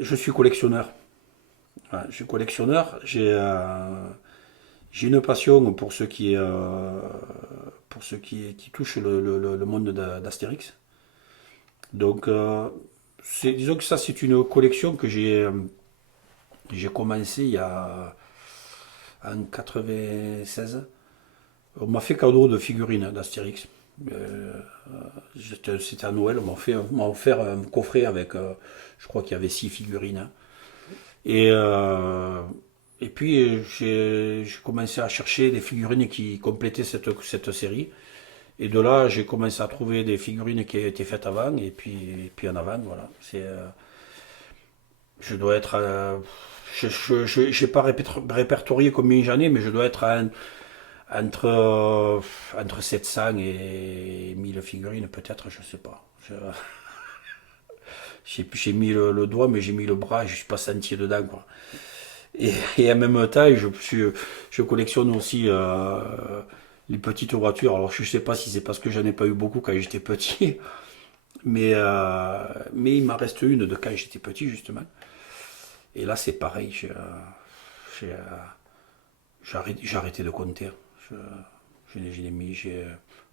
Je suis collectionneur. Ouais, je suis collectionneur. J'ai une passion pour ce qui touche le monde d'Astérix. Donc, disons que ça, c'est une collection que j'ai commencé il y a en 96. On m'a fait cadeau de figurines d'Astérix. Euh, C'était à Noël, on m'a offert un coffret avec, je crois qu'il y avait 6 figurines. Et, euh, et puis j'ai commencé à chercher des figurines qui complétaient cette série. Et de là, j'ai commencé à trouver des figurines qui étaient faites avant et puis en avant. Voilà. Je dois être. Je n'ai pas répertorié combien j'en ai, mais je dois être entre 700 et 1000 figurines, peut-être, je sais pas. J'ai mis le doigt, mais j'ai mis le bras, je suis pas senti dedans, quoi. Et en même temps, je collectionne aussi les petites voitures. Alors, je sais pas si c'est parce que j'en ai pas eu beaucoup quand j'étais petit, mais il m'en reste une de quand j'étais petit, justement. Et là, c'est pareil. J'ai, j'ai arrêté de compter. Je- j'ai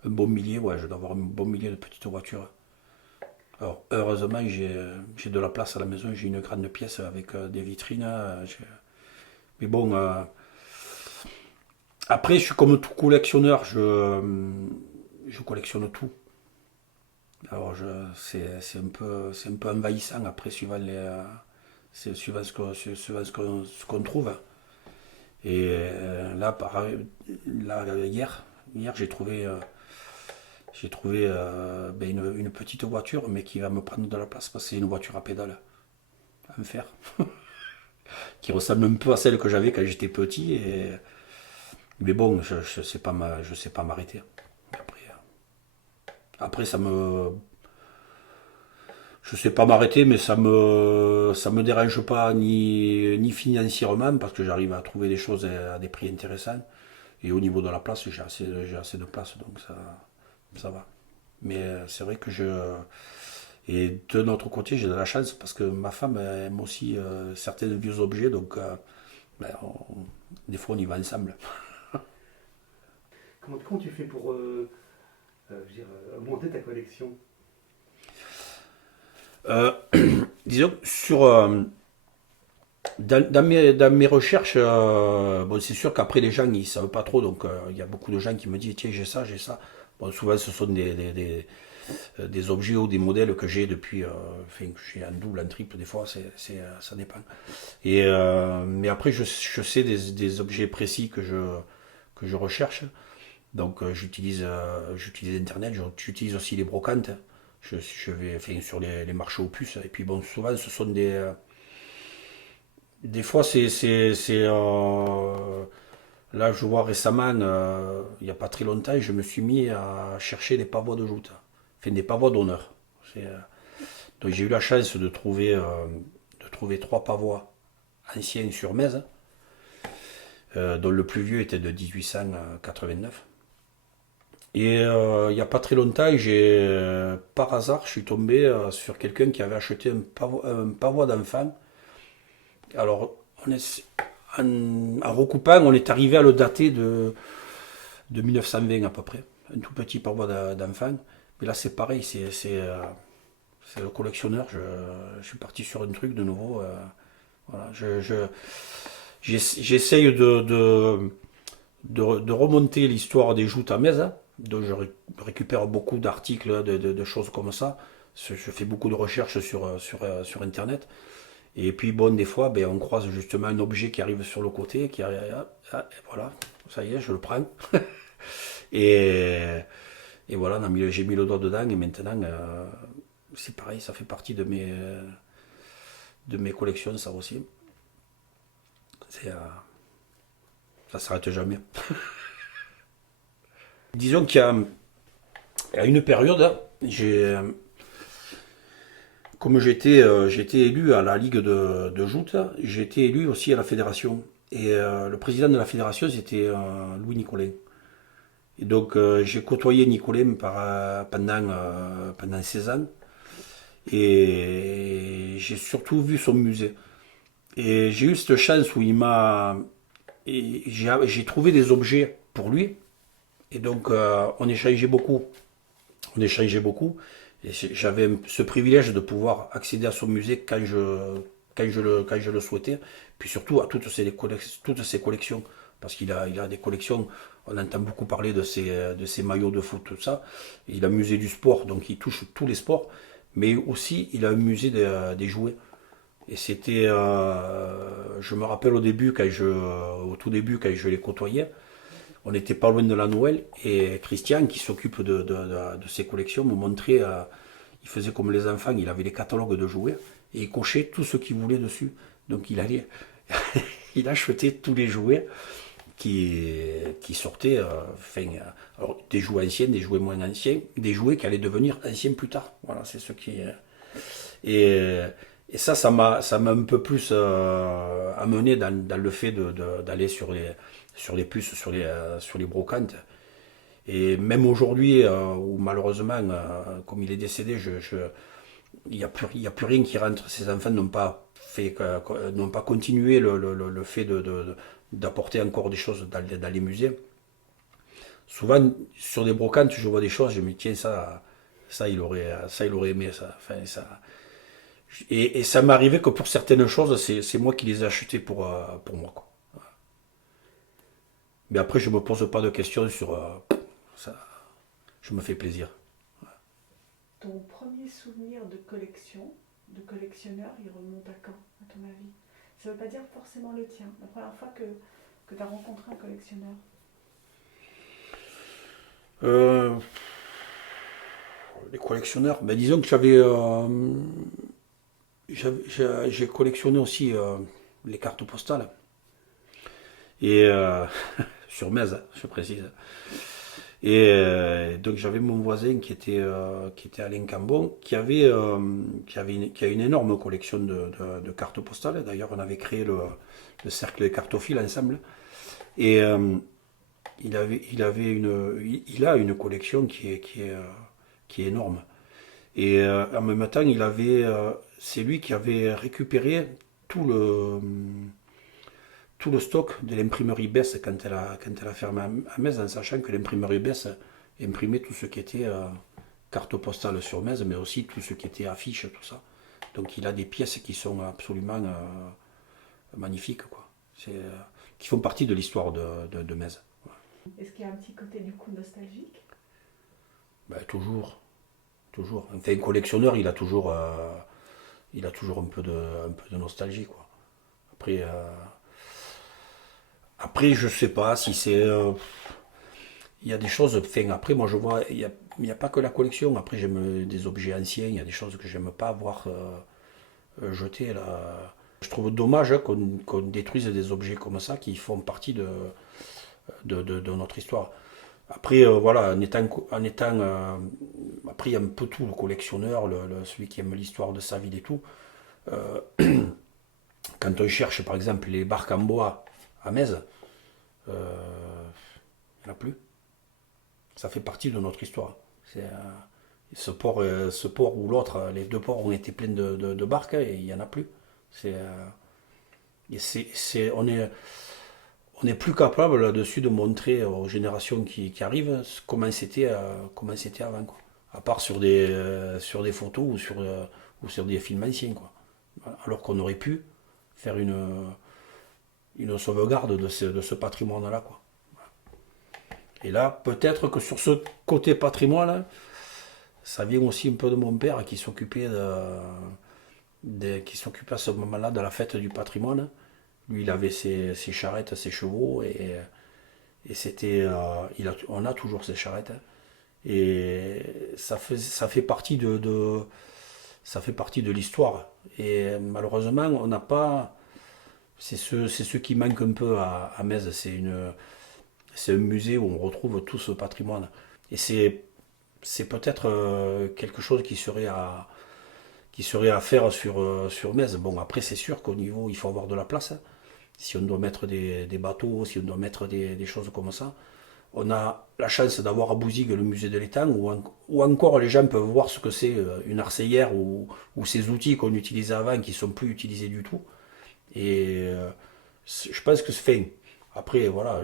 un bon millier, ouais, je dois avoir un bon millier de petites voitures. Alors, heureusement, j'ai de la place à la maison, j'ai une grande pièce avec des vitrines. Mais bon, après, je suis comme tout collectionneur, je collectionne tout. Alors, c'est un peu envahissant après, suivant ce qu'on trouve. Et là, hier j'ai trouvé ben, une petite voiture, mais qui va me prendre de la place parce que c'est une voiture à pédale, en fer, qui ressemble un peu à celle que j'avais quand j'étais petit. Mais bon, je sais pas m'arrêter. Après, je sais pas m'arrêter, mais ça me dérange pas ni financièrement parce que j'arrive à trouver des choses à des prix intéressants. Et au niveau de la place, j'ai assez de place, donc ça va. Mais c'est vrai que et de notre côté, j'ai de la chance parce que ma femme aime aussi certains vieux objets, donc ben, des fois on y va ensemble. Comment tu fais pour je veux dire, augmenter ta collection? Euh, Disons, dans mes recherches, bon, c'est sûr qu'après les gens ils savent pas trop, donc il y a beaucoup de gens qui me disent tiens, j'ai ça, j'ai ça. Bon, souvent ce sont des objets ou des modèles que j'ai depuis, enfin, que j'ai en double, en triple, des fois, ça dépend. Mais après, je sais des objets précis que je recherche. Donc j'utilise Internet, j'utilise aussi les brocantes. Je vais enfin, sur les marchés aux puces. Et puis bon, souvent ce sont des fois là je vois récemment, il n'y a pas très longtemps, je me suis mis à chercher des pavois de joute. Enfin des pavois d'honneur. Donc j'ai eu la chance de trouver 3 pavois anciens sur Metz, dont le plus vieux était de 1889. Et il n'y a pas très longtemps, par hasard, je suis tombé sur quelqu'un qui avait acheté un pavois d'enfant. Alors, en recoupant, on est arrivé à le dater de 1920 à peu près. Un tout petit pavois d'enfant. Mais là, c'est pareil, c'est le collectionneur. Je suis parti sur un truc de nouveau. Voilà, j'essaye de remonter l'histoire des joutes à Metz, hein. Donc je récupère beaucoup d'articles, de choses comme ça. Je fais beaucoup de recherches sur Internet. Et puis bon, des fois, ben, on croise justement un objet qui arrive sur le côté, et voilà, ça y est, je le prends. Et, et voilà, j'ai mis le doigt dedans et maintenant, c'est pareil, ça fait partie de mes collections, ça aussi. Ça s'arrête jamais. Disons qu'il y a une période, hein, comme j'étais élu à la Ligue de joute, j'ai été élu aussi à la fédération. Et le président de la fédération, c'était Louis Nicolin. Et donc j'ai côtoyé Nicolin pendant 16 ans. Et j'ai surtout vu son musée. Et j'ai eu cette chance où il m'a. Et j'ai trouvé des objets pour lui. Et donc, on échangeait beaucoup. On échangeait beaucoup. Et j'avais ce privilège de pouvoir accéder à son musée quand je le souhaitais. Puis surtout à toutes ses collections. Parce il a des collections, on entend beaucoup parler de ses maillots de foot, tout ça. Et il a un musée du sport, donc il touche tous les sports. Mais aussi, il a un musée des jouets. Et c'était, je me rappelle au tout début, quand je les côtoyais, on n'était pas loin de la Noël, et Christian, qui s'occupe de ses collections, me montrait, il faisait comme les enfants, il avait les catalogues de jouets, et il cochait tout ce qu'il voulait dessus. Donc il allait, il achetait tous les jouets qui sortaient, alors, des jouets anciens, des jouets moins anciens, des jouets qui allaient devenir anciens plus tard. Voilà, c'est ce qui. Et, et ça m'a un peu plus amené dans le fait d'aller sur les puces, sur les brocantes. Et même aujourd'hui, où malheureusement, comme il est décédé, il y a plus rien qui rentre. Ses enfants n'ont pas continué le fait d'apporter encore des choses dans les musées. Souvent, sur des brocantes, je vois des choses, je me dis, tiens, ça, il aurait aimé ça. Enfin, ça. Et ça m'est arrivé que pour certaines choses, c'est moi qui les ai achetées pour moi, quoi. Mais après, je me pose pas de questions sur ça. Je me fais plaisir. Ton premier souvenir de collection, de collectionneur, il remonte à quand, à ton avis? Ça ne veut pas dire forcément le tien. La première fois que tu as rencontré un collectionneur. Euh, les collectionneurs, ben disons que j'ai collectionné aussi les cartes postales. Et sur Metz, hein, je précise. Et donc j'avais mon voisin qui était Alain Cambon, qui a une énorme collection de cartes postales. D'ailleurs, on avait créé le cercle des cartophiles ensemble. Et il a une collection qui est énorme. Et en même temps, c'est lui qui avait récupéré tout le, tout le stock de l'imprimerie Bess quand elle a fermé à Metz, en sachant que l'imprimerie Bess imprimait tout ce qui était carte postale sur Metz, mais aussi tout ce qui était affiches, tout ça. Donc il a des pièces qui sont absolument magnifiques, quoi. Qui font partie de l'histoire de Metz. Est-ce qu'il y a un petit côté du coup nostalgique? Ben, toujours, toujours. Enfin, un collectionneur, il a toujours un peu de nostalgie, quoi. Après, après, je sais pas si c'est. Il y a des choses. Enfin, après, moi, je vois. Il y a pas que la collection. Après, j'aime des objets anciens. Il y a des choses que j'aime pas voir jetées, là. Je trouve dommage, hein, qu'on détruise des objets comme ça qui font partie de notre histoire. Après, voilà, après, il y a un peu tout, le collectionneur, celui qui aime l'histoire de sa ville et tout. Euh, Quand on cherche, par exemple, les barques en bois à Metz, il n'y en a plus. Ça fait partie de notre histoire. Ce port ou l'autre, les deux ports ont été pleins de barques, et il n'y en a plus. C'est, et on est plus capable là-dessus de montrer aux générations qui arrivent comment c'était avant, quoi. À part sur des photos ou sur des films anciens, quoi. Alors qu'on aurait pu faire une sauvegarde de ce patrimoine-là, quoi. Et là, peut-être que sur ce côté patrimoine, ça vient aussi un peu de mon père qui s'occupait à ce moment-là de la fête du patrimoine. Lui, il avait ses charrettes, ses chevaux, et on a toujours ces charrettes, hein. Et ça fait partie ça fait partie de l'histoire. Et malheureusement, on n'a pas. C'est ce qui manque un peu à Metz. C'est un musée où on retrouve tout ce patrimoine. Et c'est peut-être quelque chose qui serait à faire sur Metz. Bon, après, c'est sûr qu'au niveau, il faut avoir de la place, hein. Si on doit mettre des bateaux, si on doit mettre des choses comme ça, on a la chance d'avoir à Bouzigues le musée de l'étang, où encore les gens peuvent voir ce que c'est une arceillère ou ces outils qu'on utilisait avant qui sont plus utilisés du tout. Et je pense que c'est fin. Après, voilà,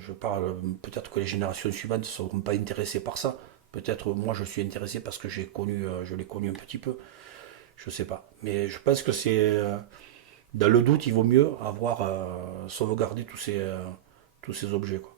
je parle, peut-être que les générations suivantes ne seront pas intéressées par ça. Peut-être moi je suis intéressé parce que je l'ai connu un petit peu. Je sais pas. Mais je pense que c'est, dans le doute, il vaut mieux avoir sauvegardé tous ces objets, quoi.